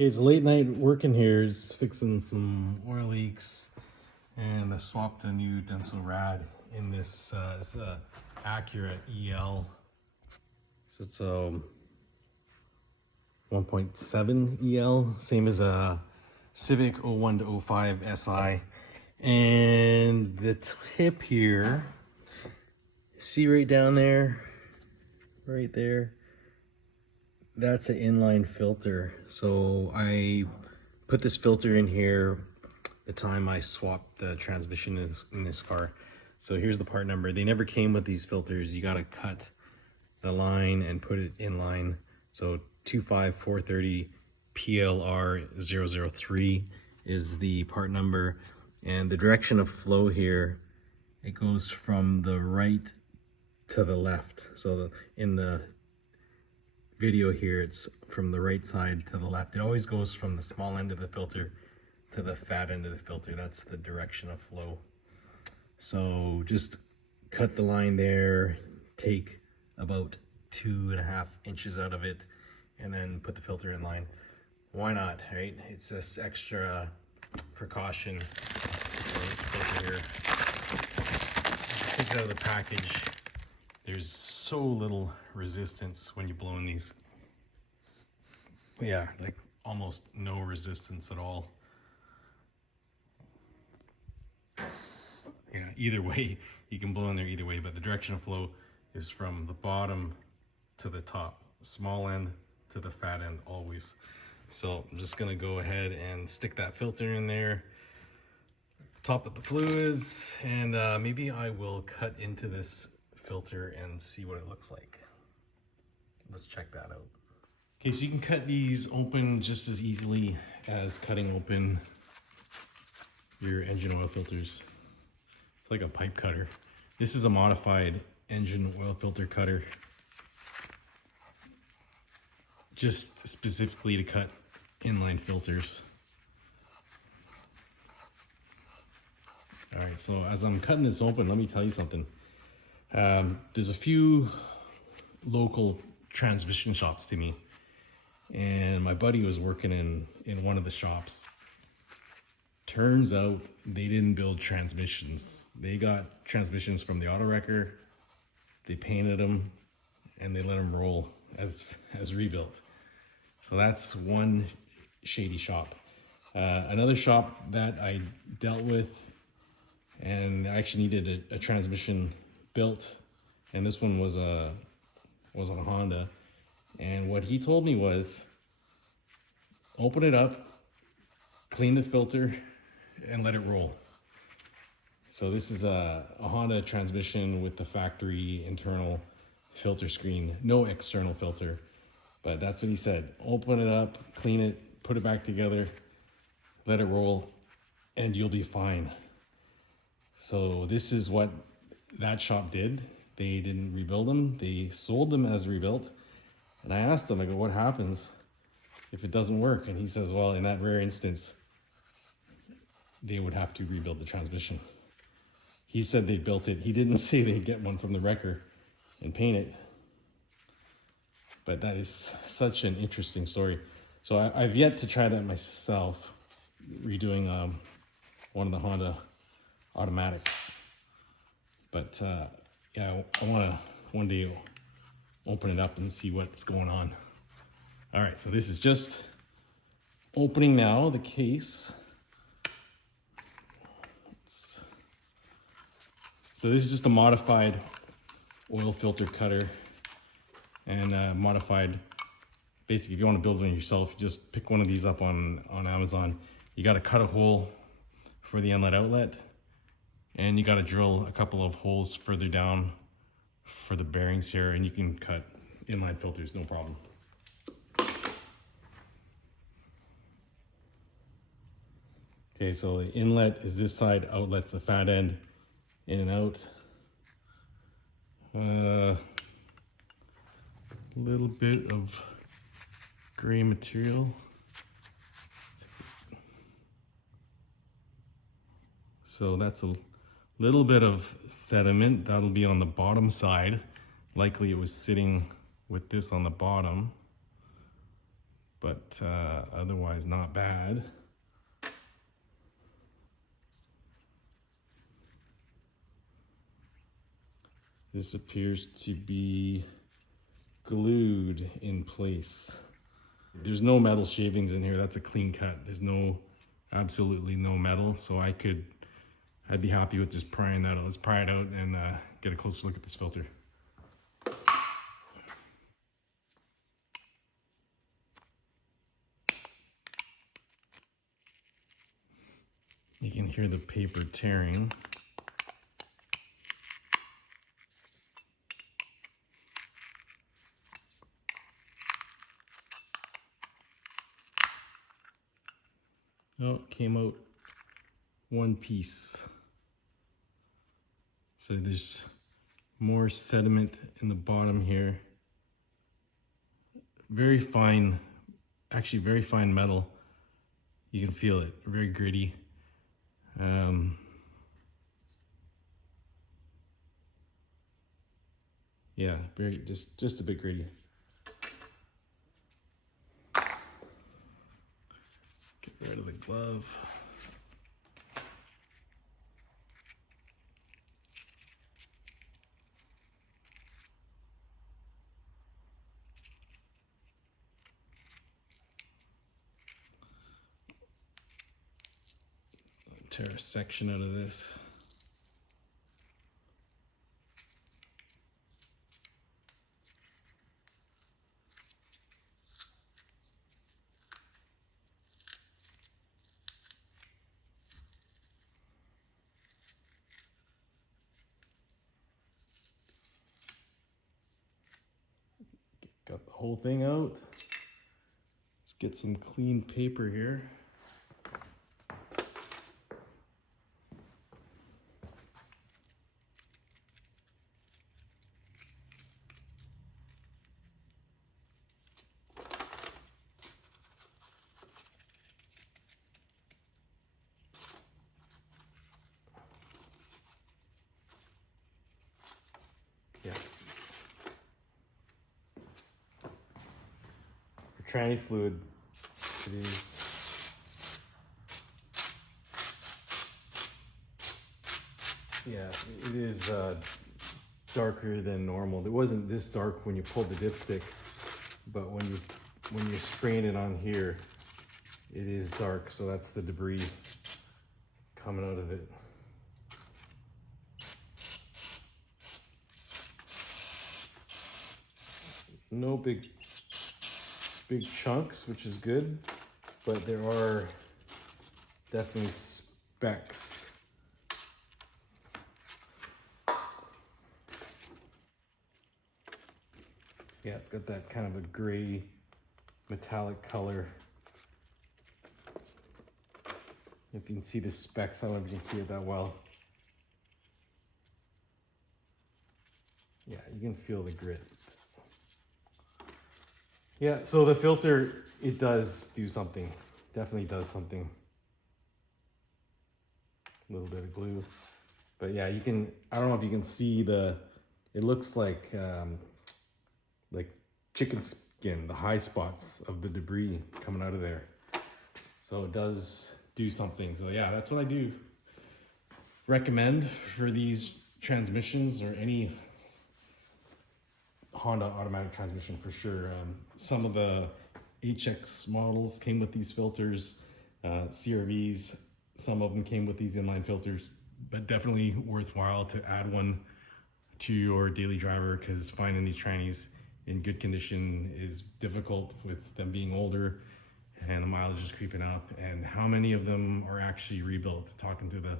Okay, it's late night working here. It's fixing some oil leaks, and I swapped a new Denso Rad in this. It's a Acura EL. So it's a 1.7 EL, same as a Civic 01 to 05 SI. And the tip here, see right down there, right there, that's an inline filter. So I put this filter in here the time I swapped the transmission in this car. So here's the part number. They never came with these filters. You gotta cut the line and put it in line. So 25430 PLR 003 is the part number. And the direction of flow here, it goes from the right to the left. So in the video here, it's from the right side to the left. It always goes from the small end of the filter to the fat end of the filter. That's the direction of flow. So just cut the line there, take about 2.5 inches out of it, and then put the filter in line. Why not, right? It's this extra precaution. This filter here, take it out of the package. There's so little resistance when you blow in these. Yeah, like almost no resistance at all. Yeah, either way, you can blow in there either way, but the direction of flow is from the bottom to the top, small end to the fat end always. So I'm just gonna go ahead and stick that filter in there, top up the fluids, and maybe I will cut into this filter and see what it looks like. Let's check that out. Okay, so you can cut these open just as easily as cutting open your engine oil filters. It's like a pipe cutter. This is a modified engine oil filter cutter, just specifically to cut inline filters. All right, so as I'm cutting this open, let me tell you something. There's a few local transmission shops to me, and my buddy was working in one of the shops. Turns out they didn't build transmissions. They got transmissions from the auto wrecker, they painted them, and they let them roll as rebuilt. So that's one shady shop. Another shop that I dealt with, and I actually needed a transmission built, and this one was a Honda. And what he told me was, open it up, clean the filter, and let it roll. So this is a Honda transmission with the factory internal filter screen, no external filter. But that's what he said. Open it up, clean it, put it back together, let it roll, and you'll be fine. So this is what that shop did. They didn't rebuild them. They sold them as rebuilt. And I asked him, I go, what happens if it doesn't work? And he says, well, in that rare instance, they would have to rebuild the transmission. He said they built it. He didn't say they'd get one from the wrecker and paint it. But that is such an interesting story. So I've yet to try that myself, redoing one of the Honda automatics. But yeah, I want to one day open it up and see what's going on. All right, so this is just opening now, the case. So this is just a modified oil filter cutter, and modified, basically if you want to build one yourself, you just pick one of these up on Amazon. You got to cut a hole for the inlet outlet, and you got to drill a couple of holes further down for the bearings here, and you can cut inline filters, no problem. Okay, so the inlet is this side, outlet's the fat end, in and out. Little bit of gray material. So that's a little bit of sediment. That'll be on the bottom side. Likely it was sitting with this on the bottom. but otherwise not bad. This appears to be glued in place. There's no metal shavings in here. That's a clean cut. There's absolutely no metal. So I'd be happy with just prying that out. Let's pry it out and get a closer look at this filter. You can hear the paper tearing. Oh, it came out one piece. So there's more sediment in the bottom here. Very fine, actually very fine metal. You can feel it, very gritty. Yeah, very just a bit gritty. Get rid of the glove. Tear a section out of this. Got the whole thing out. Let's get some clean paper here. Yeah. For tranny fluid, it is, yeah, it is darker than normal. It wasn't this dark when you pulled the dipstick, but when you're spraying it on here, it is dark. So that's the debris coming out of it. No big chunks, which is good, but there are definitely specks. Yeah, it's got that kind of a gray metallic color. If you can see the specks, I don't know if you can see it that well. Yeah, you can feel the grit. Yeah, so the filter, it does do something. Definitely does something. A little bit of glue. But yeah, you can, I don't know if you can see it looks like chicken skin, the high spots of the debris coming out of there. So it does do something. So yeah, that's what I do recommend for these transmissions or any Honda automatic transmission for sure. Some of the HX models came with these filters, CRVs, some of them came with these inline filters, but definitely worthwhile to add one to your daily driver because finding these trannies in good condition is difficult with them being older and the mileage is creeping up. And how many of them are actually rebuilt? Talking to the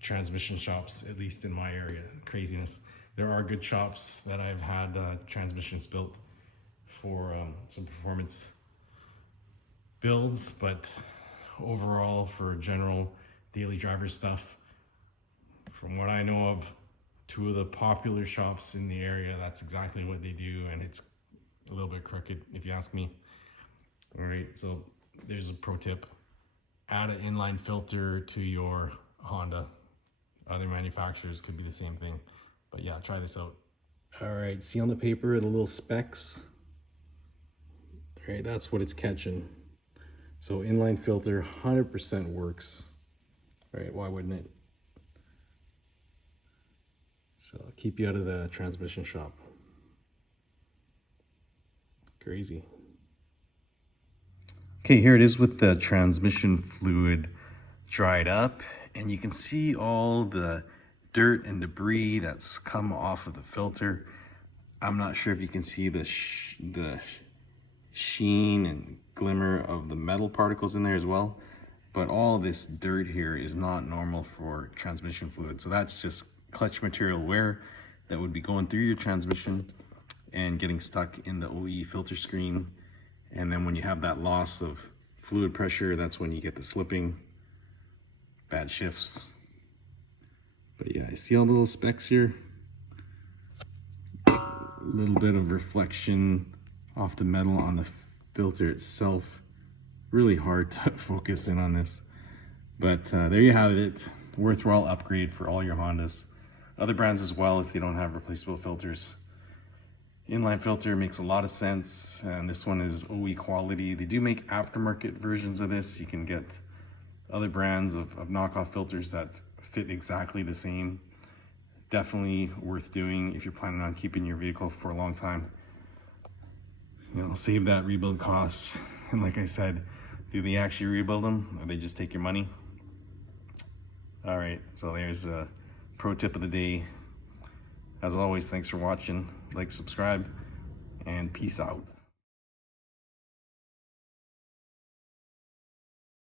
transmission shops, at least in my area, craziness. There are good shops that I've had transmissions built for some performance builds, but overall for general daily driver stuff, from what I know of, two of the popular shops in the area, that's exactly what they do, and it's a little bit crooked if you ask me. All right, so there's a pro tip. Add an inline filter to your Honda. Other manufacturers could be the same thing. But yeah, try this out. All right, see on the paper the little specks? All right, that's what it's catching. So inline filter 100% works. All right, why wouldn't it? So I'll keep you out of the transmission shop. Crazy. Okay, here it is with the transmission fluid dried up, and you can see all the dirt and debris that's come off of the filter. I'm not sure if you can see the sheen and glimmer of the metal particles in there as well, but all this dirt here is not normal for transmission fluid. So that's just clutch material wear that would be going through your transmission and getting stuck in the OE filter screen. And then when you have that loss of fluid pressure, that's when you get the slipping, bad shifts. But yeah, I see all the little specks here. A little bit of reflection off the metal on the filter itself. Really hard to focus in on this. But there you have it. Worthwhile upgrade for all your Hondas. Other brands as well if they don't have replaceable filters. Inline filter makes a lot of sense, and this one is OE quality. They do make aftermarket versions of this. You can get other brands of knockoff filters that fit exactly the same. Definitely worth doing if you're planning on keeping your vehicle for a long time. You know, save that rebuild cost. And like I said, do they actually rebuild them, or they just take your money? All right, so there's a pro tip of the day. As always, thanks for watching. Like, subscribe, and peace out.